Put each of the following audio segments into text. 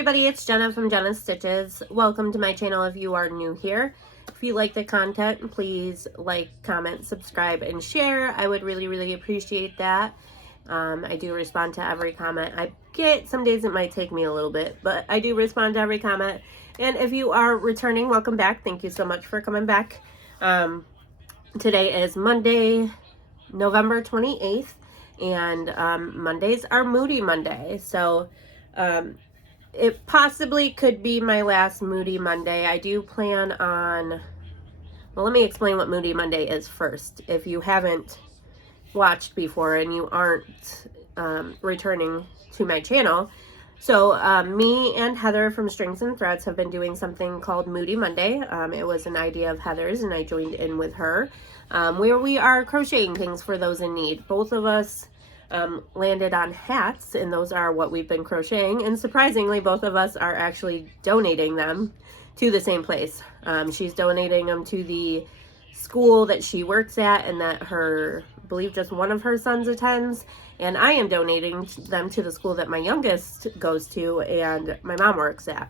everybody, it's Jenna from Jenna Stitches. Welcome to my channel if you are new here. If you like the content, please like, comment, subscribe, and share. I would really appreciate that. I do respond to every comment I get. Some days it might take me a little bit, but I do respond to every comment. And if you are returning, welcome back. Thank you so much for coming back. Today is Monday, November 28th, and Mondays are Moody Monday. So it possibly could be my last Moody Monday. I do plan on, well, let me explain what Moody Monday is first. If you haven't watched before and you aren't returning to my channel. So me and Heather from Strings and Threads have been doing something called Moody Monday. It was an idea of Heather's and I joined in with her, where we are crocheting things for those in need. Both of us landed on hats, and those are what we've been crocheting, and surprisingly both of us are actually donating them to the same place. She's donating them to the school that she works at and that her, I believe just one of her sons attends, and I am donating them to the school that my youngest goes to and my mom works at.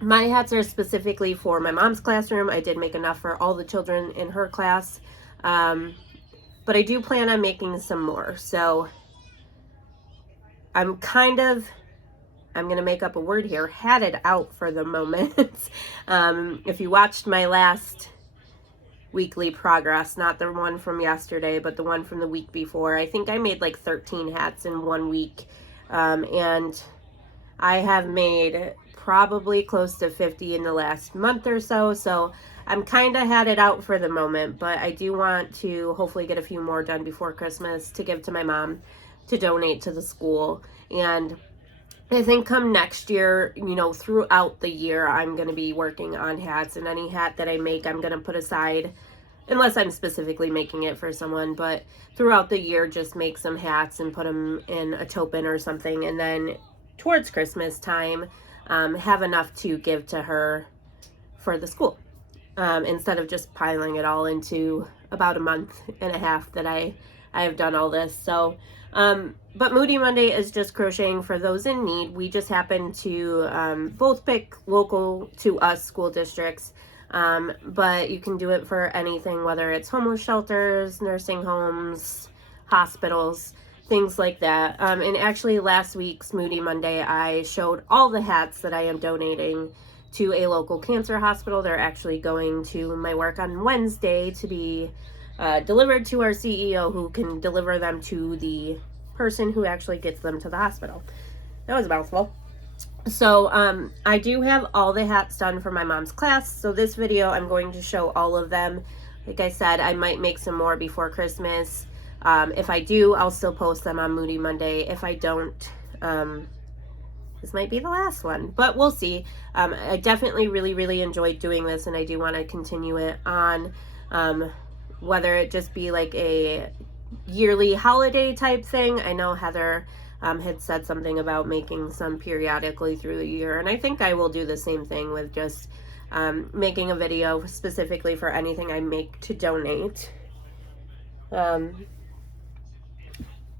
My hats are specifically for my mom's classroom. I did make enough for all the children in her class, but I do plan on making some more. So I'm going to make up a word here, hatted out for the moment. If you watched my last weekly progress, not the one from yesterday, but the one from the week before, I think I made like 13 hats in 1 week. And I have made probably close to 50 in the last month or so. So I'm kind of had it out for the moment, but I do want to hopefully get a few more done before Christmas to give to my mom to donate to the school. And I think come next year, you know, throughout the year, I'm going to be working on hats, and any hat that I make, I'm going to put aside, unless I'm specifically making it for someone, but throughout the year, just make some hats and put them in a tote bin or something. And then towards Christmas time, have enough to give to her for the school. Instead of just piling it all into about a month and a half that I have done all this. So, but Moody Monday is just crocheting for those in need. We just happen to both pick local to us school districts, but you can do it for anything, whether it's homeless shelters, nursing homes, hospitals, things like that. And actually last week's Moody Monday, I showed all the hats that I am donating to a local cancer hospital. They're actually going to my work on Wednesday to be delivered to our CEO, who can deliver them to the person who actually gets them to the hospital. That was a mouthful. So I do have all the hats done for my mom's class. So this video, I'm going to show all of them. Like I said, I might make some more before Christmas. If I do, I'll still post them on Moody Monday. If I don't, this might be the last one, but we'll see. I definitely really enjoyed doing this, and I do want to continue it on, whether it just be like a yearly holiday type thing. I know Heather had said something about making some periodically through the year, and I think I will do the same thing with just making a video specifically for anything I make to donate. And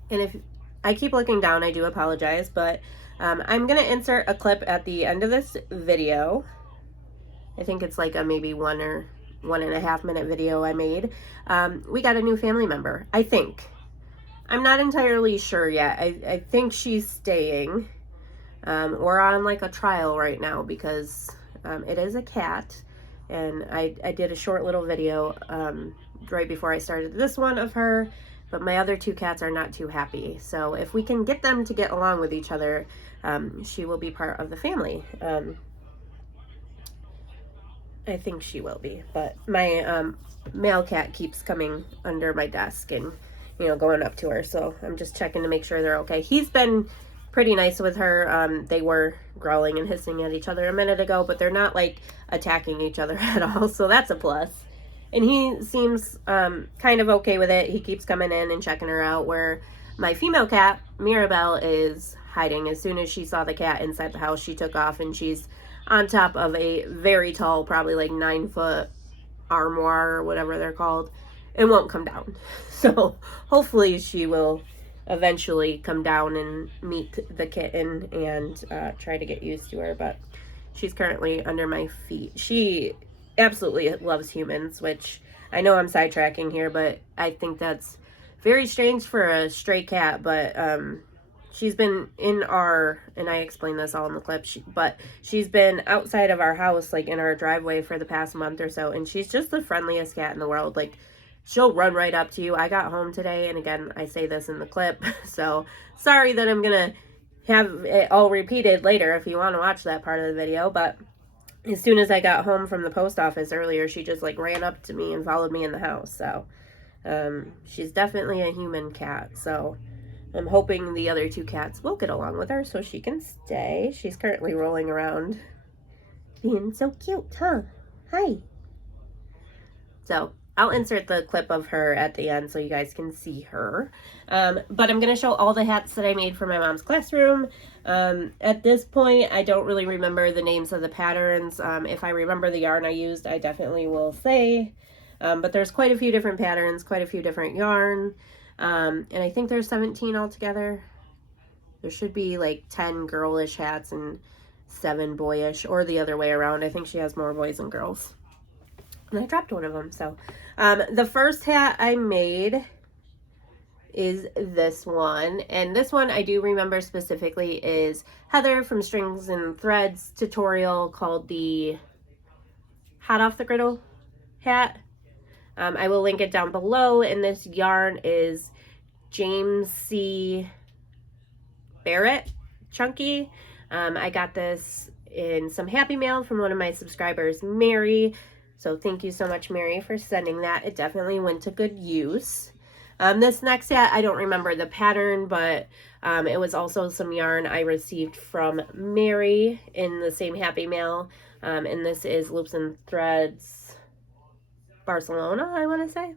if I keep looking down, I do apologize, but I'm going to insert a clip at the end of this video. I think it's like a maybe 1 or 1.5 minute video I made. We got a new family member, I think. I'm not entirely sure yet. I think she's staying. We're on like a trial right now because it is a cat. And I did a short little video right before I started this one of her. But my other 2 cats are not too happy. So if we can get them to get along with each other, she will be part of the family. I think she will be. But my male cat keeps coming under my desk and, you know, going up to her. So I'm just checking to make sure they're okay. He's been pretty nice with her. They were growling and hissing at each other a minute ago, but they're not like attacking each other at all. So that's a plus. And he seems kind of okay with it. He keeps coming in and checking her out, where my female cat, Mirabelle, is hiding. As soon as she saw the cat inside the house, she took off, and she's on top of a very tall, probably like 9-foot armoire or whatever they're called, and won't come down. So hopefully she will eventually come down and meet the kitten and try to get used to her, but she's currently under my feet. She absolutely loves humans, which I know I'm sidetracking here, but I think that's very strange for a stray cat. But she's been in our, and I explained this all in the clip, but she's been outside of our house, like in our driveway for the past month or so, and she's just the friendliest cat in the world. Like, she'll run right up to you. I got home today, and again, I say this in the clip, so sorry that I'm gonna have it all repeated later if you want to watch that part of the video, but as soon as I got home from the post office earlier, she just like ran up to me and followed me in the house. So she's definitely a human cat, so I'm hoping the other two cats will get along with her so she can stay. She's currently rolling around being so cute, huh? Hi. So I'll insert the clip of her at the end so you guys can see her. But I'm going to show all the hats that I made for my mom's classroom. At this point, I don't really remember the names of the patterns. If I remember the yarn I used, I definitely will say. But there's quite a few different patterns, quite a few different yarn. And I think there's 17 altogether. There should be like 10 girlish hats and 7 boyish, or the other way around. I think she has more boys than girls. And I dropped one of them. So the first hat I made is this one. And this one I do remember specifically is Heather from Strings and Threads tutorial called the Hot Off the Griddle hat. I will link it down below. And this yarn is James C. Barrett Chunky. I got this in some Happy Mail from one of my subscribers, Mary. So thank you so much, Mary, for sending that. It definitely went to good use. This next hat, I don't remember the pattern, but it was also some yarn I received from Mary in the same Happy Mail. And this is Loops and Threads Barcelona, I want to say.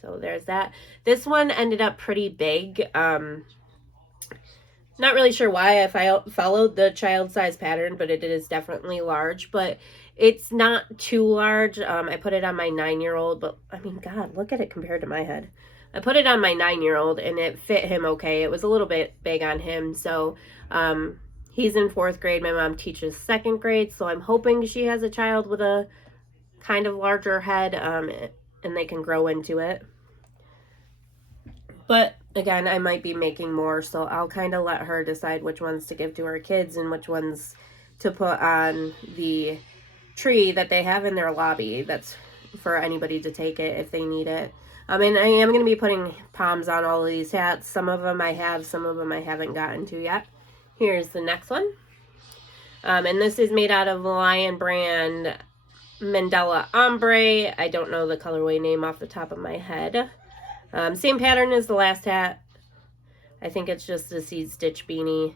So there's that. This one ended up pretty big. Not really sure why I followed the child size pattern, but it is definitely large, but it's not too large. I put it on my 9-year-old, but I mean, God, look at it compared to my head. I put it on my 9-year-old and it fit him okay. It was a little bit big on him. So he's in 4th grade. My mom teaches 2nd grade. So I'm hoping she has a child with a kind of larger head and they can grow into it. But again, I might be making more, so I'll kind of let her decide which ones to give to her kids and which ones to put on the tree that they have in their lobby. That's for anybody to take it if they need it. And I am going to be putting palms on all of these hats. Some of them I have, some of them I haven't gotten to yet. Here's the next one. And this is made out of Lion Brand Mandela Ombre. I don't know the colorway name off the top of my head. Same pattern as the last hat. I think it's just a seed stitch beanie.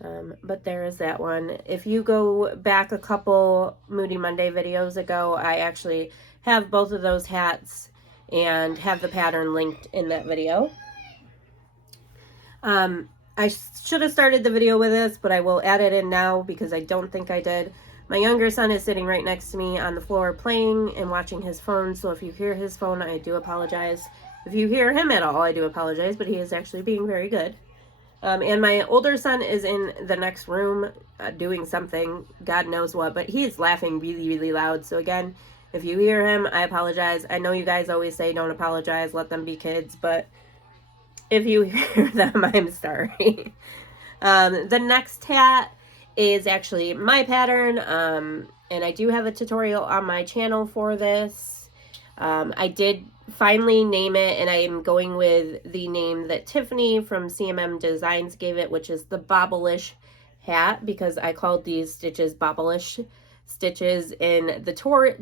But there is that one. If you go back a couple Moody Monday videos ago, I actually have both of those hats and have the pattern linked in that video. I should have started the video with this, but I will add it in now because I don't think I did. My younger son is sitting right next to me on the floor playing and watching his phone, so if you hear his phone, I do apologize. If you hear him at all, I do apologize, but he is actually being very good. And my older son is in the next room doing something, God knows what, but he is laughing really, really loud. So again, if you hear him, I apologize. I know you guys always say don't apologize, let them be kids, but if you hear them, I'm sorry. The next hat is actually my pattern, and I do have a tutorial on my channel for this. I did finally name it, and I am going with the name that Tiffany from CMM Designs gave it, which is the Bobbleish hat, because I called these stitches Bobbleish stitches in the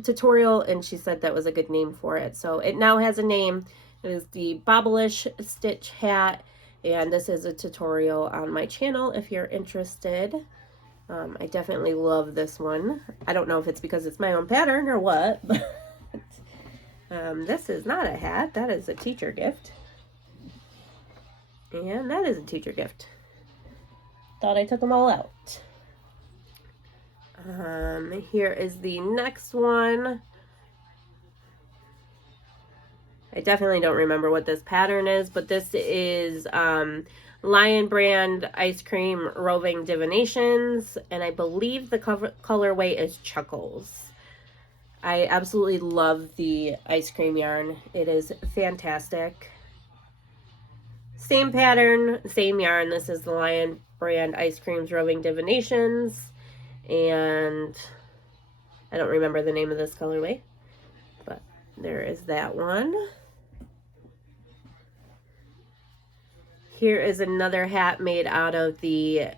tutorial, and she said that was a good name for it. So it now has a name. It is the Bobbleish stitch hat, and this is a tutorial on my channel if you're interested. I definitely love this one. I don't know if it's because it's my own pattern or what, but this is not a hat. That is a teacher gift. And that is a teacher gift. Thought I took them all out. Here is the next one. I definitely don't remember what this pattern is, but this is Lion Brand Ice Cream Roving Divinations, and I believe the colorway is Chuckles. I absolutely love the ice cream yarn. It is fantastic. Same pattern, same yarn. This is the Lion Brand Ice Creams Roving Divinations, and I don't remember the name of this colorway, but there is that one. Here is another hat made out of the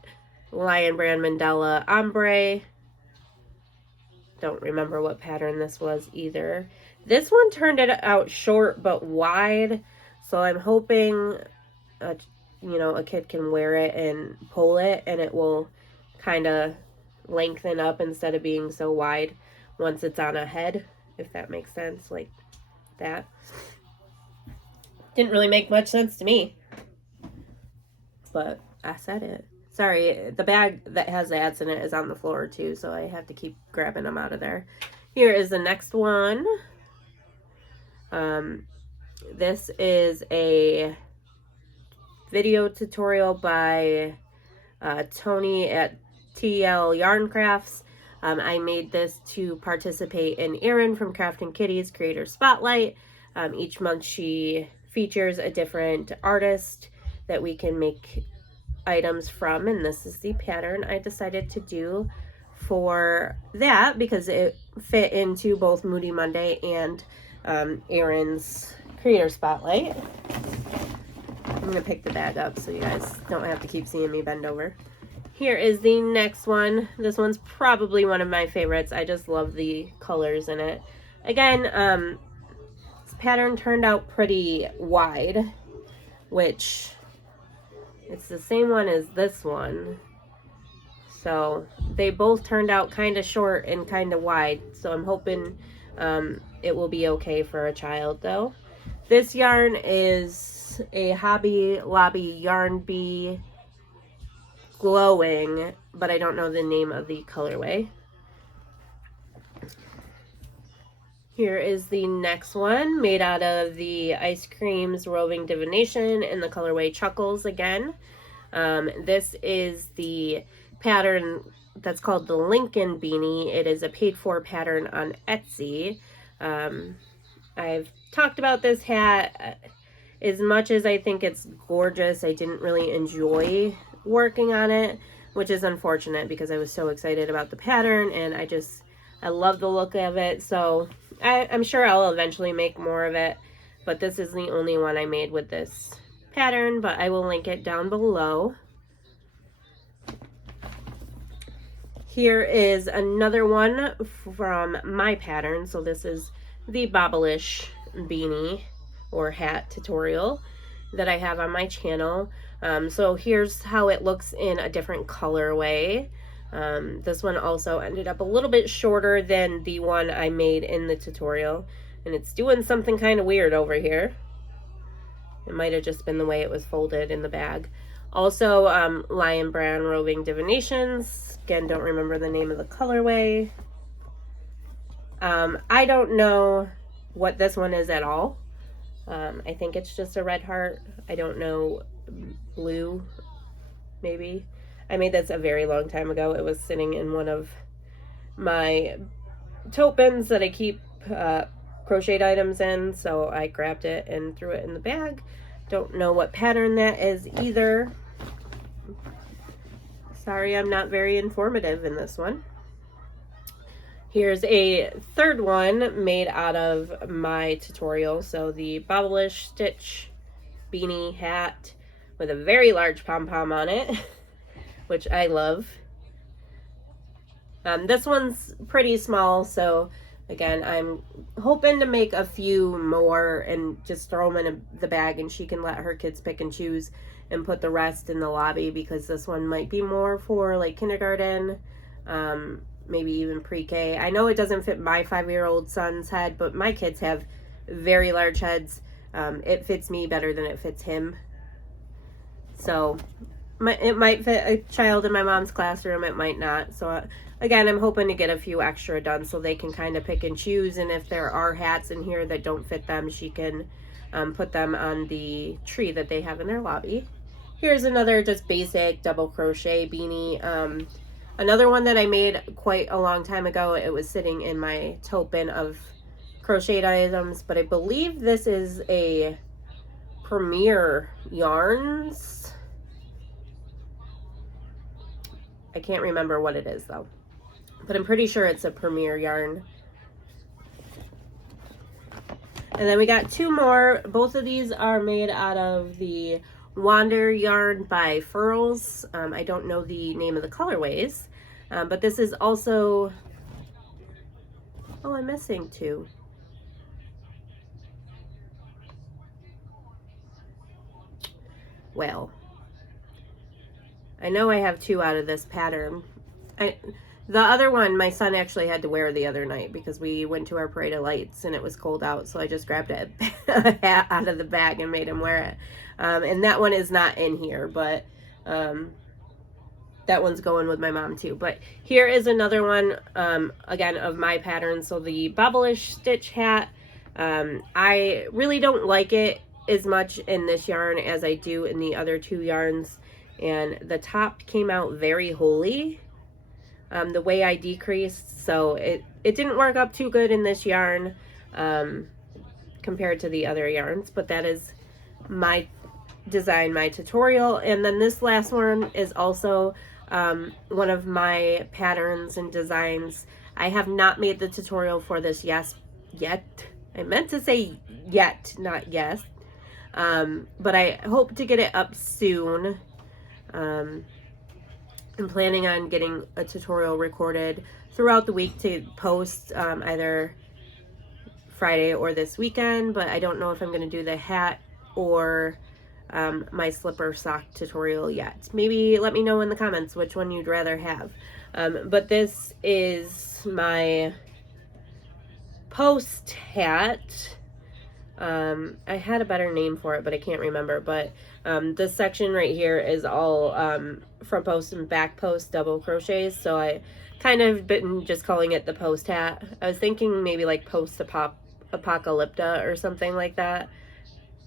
Lion Brand Mandala Ombre. Don't remember what pattern this was either. This one turned it out short but wide, so I'm hoping a kid can wear it and pull it and it will kind of lengthen up instead of being so wide once it's on a head, if that makes sense, like that. Didn't really make much sense to me, but I said it. Sorry, the bag that has the ads in it is on the floor too, so I have to keep grabbing them out of there. Here is the next one. This is a video tutorial by Tony at TL Yarn Crafts. I made this to participate in Erin from Crafting Kitties Creator Spotlight. Each month she features a different artist that we can make items from, and this is the pattern I decided to do for that because it fit into both Moody Monday and Erin's Creator Spotlight. I'm going to pick the bag up so you guys don't have to keep seeing me bend over. Here is the next one. This one's probably one of my favorites. I just love the colors in it. Again, this pattern turned out pretty wide, which it's the same one as this one. So they both turned out kind of short and kind of wide. So I'm hoping it will be okay for a child though. This yarn is a Hobby Lobby Yarn Bee Glowing, but I don't know the name of the colorway. Here is the next one, made out of the Ice Creams Roving Divination in the colorway Chuckles again. This is the pattern that's called the Lincoln Beanie. It is a paid-for pattern on Etsy. I've talked about this hat. As much as I think it's gorgeous, I didn't really enjoy working on it, which is unfortunate because I was so excited about the pattern and I love the look of it. So I'm sure I'll eventually make more of it, but this is the only one I made with this pattern, but I will link it down below. Here is another one from my pattern. So this is the Bobbleish beanie or hat tutorial that I have on my channel. So here's how it looks in a different colorway. This one also ended up a little bit shorter than the one I made in the tutorial, and it's doing something kind of weird over here. It might have just been the way it was folded in the bag. Also, Lion Brand Roving Divinations. Again, don't remember the name of the colorway. I don't know what this one is at all. I think it's just a red heart. I don't know, blue, maybe. I made this a very long time ago. It was sitting in one of my tote bins that I keep crocheted items in, so I grabbed it and threw it in the bag. Don't know what pattern that is either. Sorry, I'm not very informative in this one. Here's a third one made out of my tutorial. So the Bobbleish Stitch beanie hat with a very large pom-pom on it, which I love. This one's pretty small, so again, I'm hoping to make a few more and just throw them in the bag and she can let her kids pick and choose and put the rest in the lobby, because this one might be more for like kindergarten, maybe even pre-K. I know it doesn't fit my 5-year-old son's head, but my kids have very large heads. It fits me better than it fits him. So it might fit a child in my mom's classroom, it might not. So again, I'm hoping to get a few extra done so they can kind of pick and choose, and if there are hats in here that don't fit them, she can put them on the tree that they have in their lobby. Here's another just basic double crochet beanie. Another one that I made quite a long time ago. It was sitting in my tote bin of crocheted items, but I believe this is a Premier Yarns. I can't remember what it is though, but I'm pretty sure it's a Premier yarn. And then we got two more. Both of these are made out of the Wander yarn by Furls. I don't know the name of the colorways, but this is also, oh, I'm missing two. Well, I know I have two out of this pattern. The other one, my son actually had to wear the other night because we went to our parade of lights and it was cold out. So I just grabbed a hat out of the bag and made him wear it. And that one is not in here, but that one's going with my mom too. But here is another one, again, of my pattern. So the Bubblish Stitch hat, I really don't like it as much in this yarn as I do in the other two yarns. And the top came out very holey. The way I decreased, so it didn't work up too good in this yarn compared to the other yarns, but that is my design, my tutorial. And then this last one is also one of my patterns and designs. I have not made the tutorial for this yet. I meant to say yet, not yes, but I hope to get it up soon. I'm planning on getting a tutorial recorded throughout the week to post either Friday or this weekend, but I don't know if I'm going to do the hat or my slipper sock tutorial yet. Maybe let me know in the comments which one you'd rather have. But this is my post hat. I had a better name for it, but I can't remember. But this section right here is all front post and back post double crochets. So I kind of been just calling it the post hat. I was thinking maybe like post apocalypta or something like that,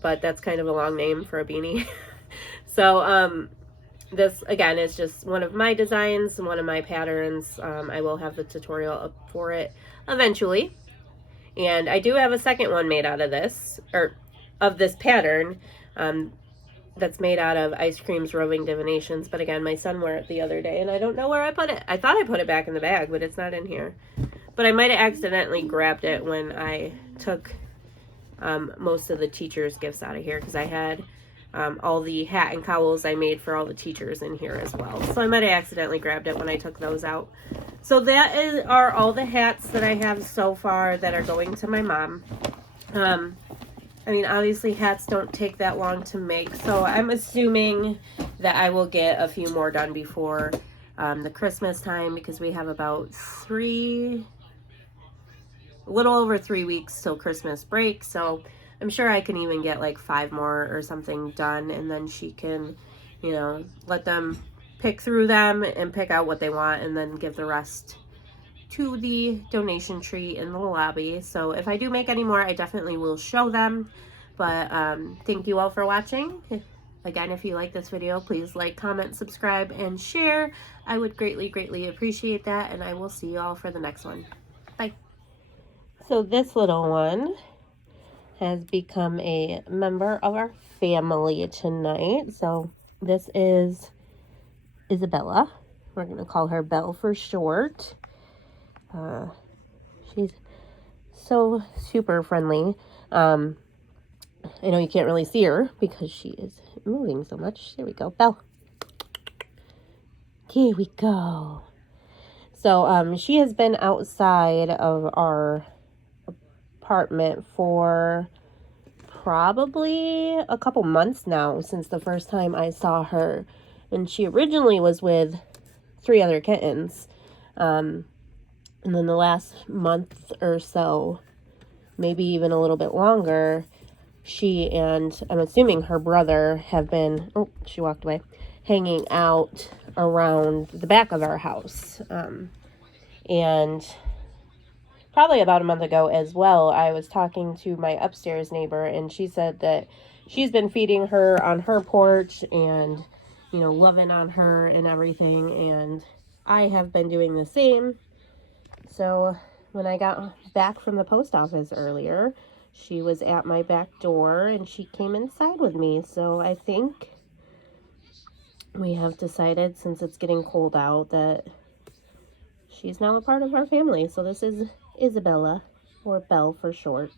but that's kind of a long name for a beanie. So this again is just one of my designs, one of my patterns. I will have the tutorial up for it eventually. And I do have a second one made out of this, or of this pattern, that's made out of Ice Cream's Roving Divinations. But again, my son wore it the other day, and I don't know where I put it. I thought I put it back in the bag, but it's not in here. But I might have accidentally grabbed it when I took most of the teachers' gifts out of here, because I had all the hat and cowls I made for all the teachers in here as well. So I might have accidentally grabbed it when I took those out. So that are all the hats that I have so far that are going to my mom. I mean, obviously hats don't take that long to make, so I'm assuming that I will get a few more done before the Christmas time, because we have about a little over 3 weeks till Christmas break. So I'm sure I can even get like 5 more or something done, and then she can, you know, let them pick through them and pick out what they want, and then give the rest to the donation tree in the lobby. So if I do make any more, I definitely will show them. But thank you all for watching. Again, if you like this video, please like, comment, subscribe, and share. I would greatly appreciate that, and I will see you all for the next one. Bye. So this little one has become a member of our family tonight. So this is Isabella. We're going to call her Belle for short. She's so super friendly. I know you can't really see her because she is moving so much. There we go, Belle. Here we go. So she has been outside of our apartment for probably a couple months now, since the first time I saw her. And she originally was with 3 other kittens. And then the last month or so, maybe even a little bit longer, she and I'm assuming her brother have been, oh, she walked away, hanging out around the back of our house. And probably about a month ago as well, I was talking to my upstairs neighbor, and she said that she's been feeding her on her porch and, you know, loving on her and everything, and I have been doing the same. So when I got back from the post office earlier, she was at my back door and she came inside with me. So I think we have decided, since it's getting cold out, that she's now a part of our family. So this is Isabella, or Belle for short.